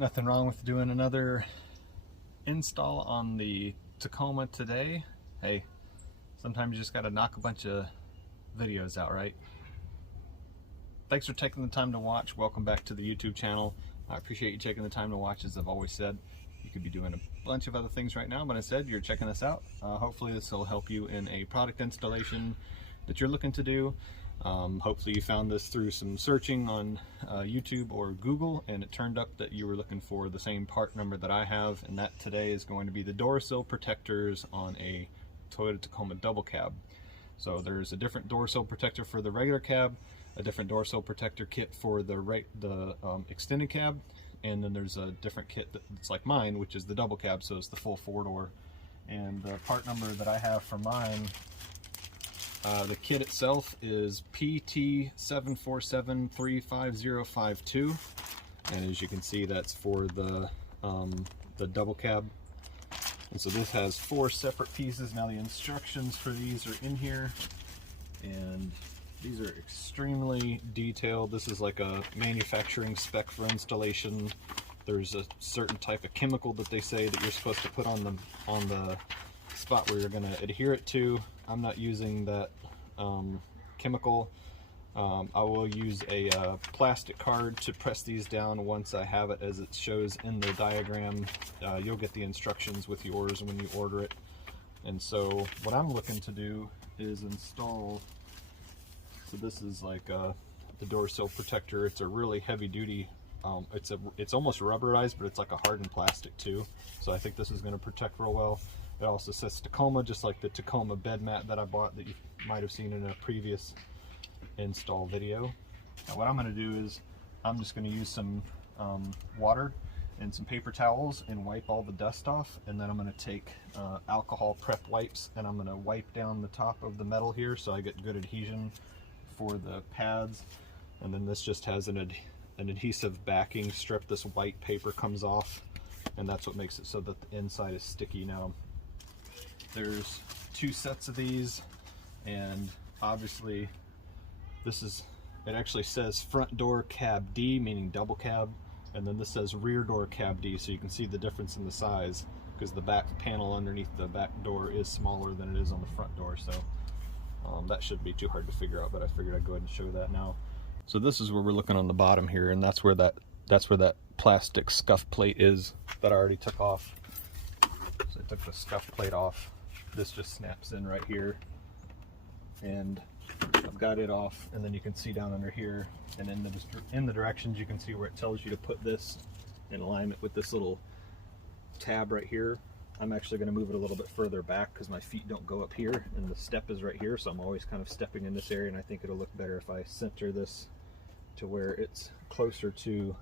Nothing wrong with doing another install on the Tacoma today. Hey, sometimes you just gotta knock a bunch of videos out, right? Thanks for taking the time to watch. Welcome back to the YouTube channel. I appreciate you taking the time to watch. As I've always said, you could be doing a bunch of other things right now, but instead you're checking this out. Hopefully this will help you in a product installation that you're looking to do. Hopefully you found this through some searching on YouTube or Google, and it turned up that you were looking for the same part number that I have, and that today is going to be the door sill protectors on a Toyota Tacoma double cab. So there's a different door sill protector for the regular cab, a different door sill protector kit for the extended cab, and then there's a different kit that's like mine, which is the double cab, so it's the full four door. And the part number that I have for mine, the kit itself is PT747-35052, and as you can see, that's for the double cab. And so this has 4 separate pieces. Now the instructions for these are in here, and these are extremely detailed. This is like a manufacturing spec for installation. There's a certain type of chemical that they say that you're supposed to put on the spot where you're going to adhere it to. I'm not using that chemical. I will use a plastic card to press these down once I have it as it shows in the diagram. You'll get the instructions with yours when you order it. And so what I'm looking to do is install, so this is like the door sill protector. It's a really heavy duty, it's almost rubberized, but it's like a hardened plastic too. So I think this is going to protect real well. It also says Tacoma, just like the Tacoma bed mat that I bought that you might have seen in a previous install video. Now what I'm going to do is I'm just going to use some water and some paper towels and wipe all the dust off, and then I'm going to take alcohol prep wipes and I'm going to wipe down the top of the metal here so I get good adhesion for the pads. And then this just has an adhesive backing strip. This white paper comes off, and that's what makes it so that the inside is sticky. Now there's 2 sets of these, and obviously it actually says front door cab D, meaning double cab, and then this says rear door cab D, so you can see the difference in the size because the back panel underneath the back door is smaller than it is on the front door. So that shouldn't be too hard to figure out, but I figured I'd go ahead and show that now. So this is where we're looking on the bottom here, and that's where that plastic scuff plate is that I already took off. So I took the scuff plate off. This just snaps in right here, and I've got it off, and then you can see down under here, and in the directions you can see where it tells you to put this in alignment with this little tab right here. I'm actually going to move it a little bit further back because my feet don't go up here, and the step is right here, so I'm always kind of stepping in this area, and I think it'll look better if I center this to where it's closer to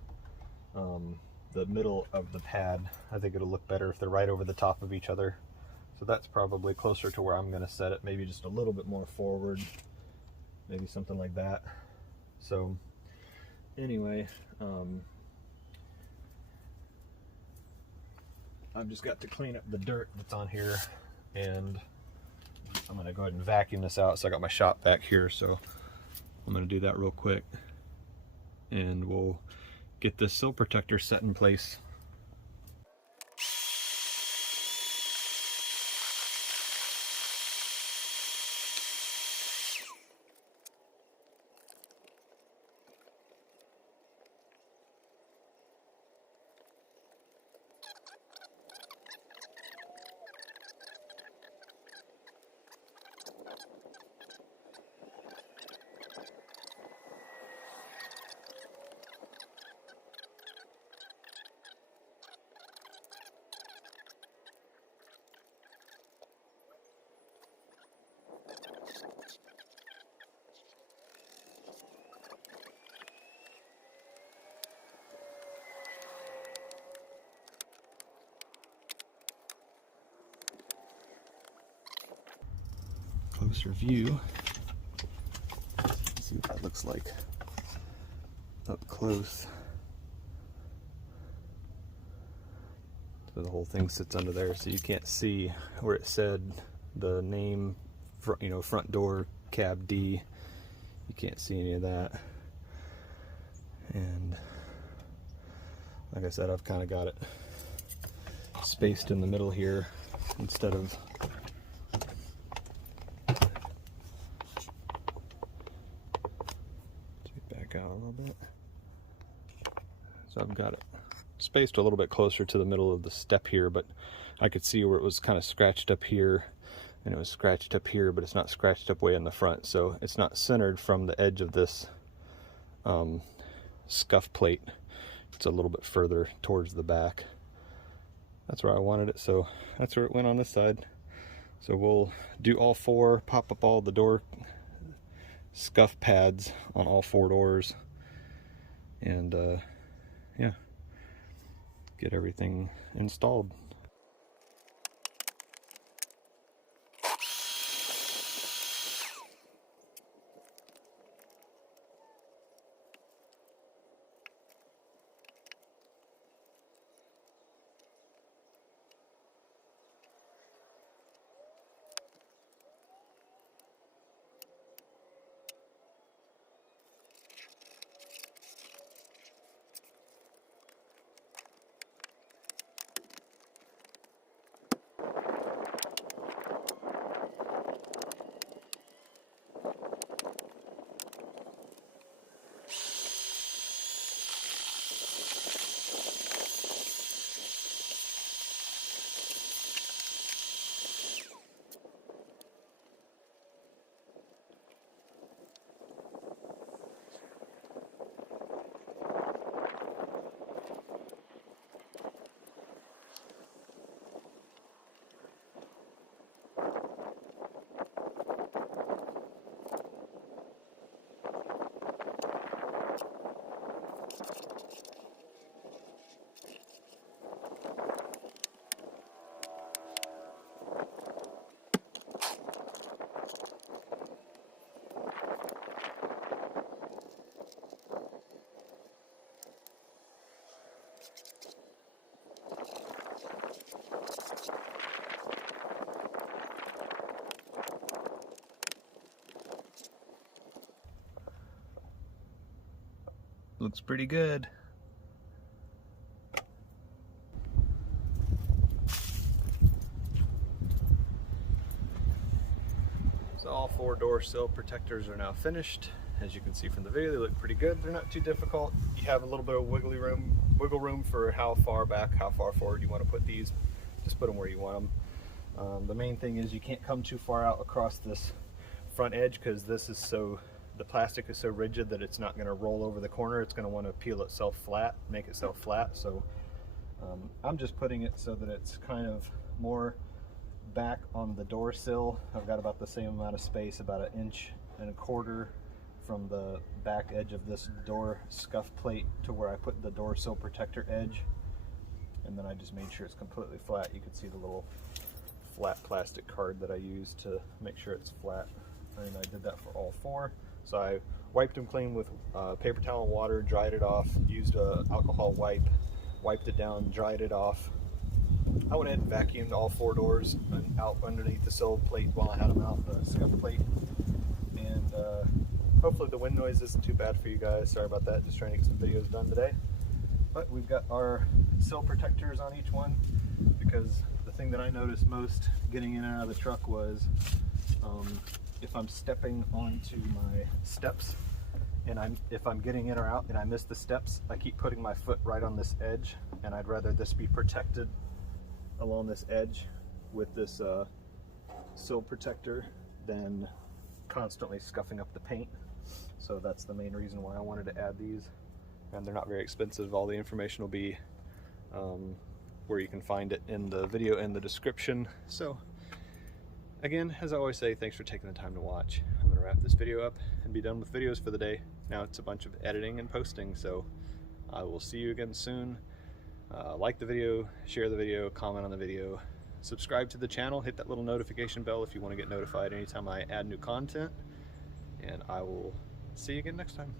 the middle of the pad. I think it'll look better if they're right over the top of each other. So that's probably closer to where I'm going to set it, maybe just a little bit more forward, maybe something like that. So anyway, I've just got to clean up the dirt that's on here, and I'm going to go ahead and vacuum this out. So I got my shop vac here, so I'm going to do that real quick, and we'll get this sill protector set in place. Closer view. Let's see what that looks like up close. So the whole thing sits under there, so you can't see where it said the name, front door cab D. You can't see any of that. And Like I said, I've kind of got it spaced in the middle here instead of back out a little bit. So I've got it spaced a little bit closer to the middle of the step here, but I could see where it was kind of scratched up here and it was scratched up here, but it's not scratched up way in the front, so it's not centered from the edge of this scuff plate. It's a little bit further towards the back. That's where I wanted it, so that's where it went on this side. So we'll do all four, pop up all the door scuff pads on all four doors, and yeah, get everything installed. Looks pretty good. So all four door sill protectors are now finished. As you can see from the video, they look pretty good. They're not too difficult. You have a little bit of wiggle room for how far back, how far forward you want to put these. Just put them where you want them. The main thing is you can't come too far out across this front edge, because this is the plastic is so rigid that it's not going to roll over the corner. It's going to want to peel itself flat, make itself flat. So I'm just putting it so that it's kind of more back on the door sill. I've got about the same amount of space, about 1.25 inches from the back edge of this door scuff plate to where I put the door sill protector edge. And then I just made sure it's completely flat. You can see the little flat plastic card that I used to make sure it's flat. And I did that for all four. So I wiped them clean with paper towel and water, dried it off, used an alcohol wipe, wiped it down, dried it off. I went ahead and vacuumed all four doors and out underneath the sill plate while I had them out, the scuff plate. And hopefully the wind noise isn't too bad for you guys. Sorry about that, just trying to get some videos done today. But we've got our sill protectors on each one, because the thing that I noticed most getting in and out of the truck was if I'm stepping onto my steps and if I'm getting in or out and I miss the steps, I keep putting my foot right on this edge, and I'd rather this be protected along this edge with this sill protector than constantly scuffing up the paint. So that's the main reason why I wanted to add these, and they're not very expensive. All the information will be where you can find it in the video and the description. So again, as I always say, thanks for taking the time to watch. I'm going to wrap this video up and be done with videos for the day. Now it's a bunch of editing and posting, so I will see you again soon. Like the video, share the video, comment on the video, subscribe to the channel, hit that little notification bell if you want to get notified anytime I add new content, and I will see you again next time.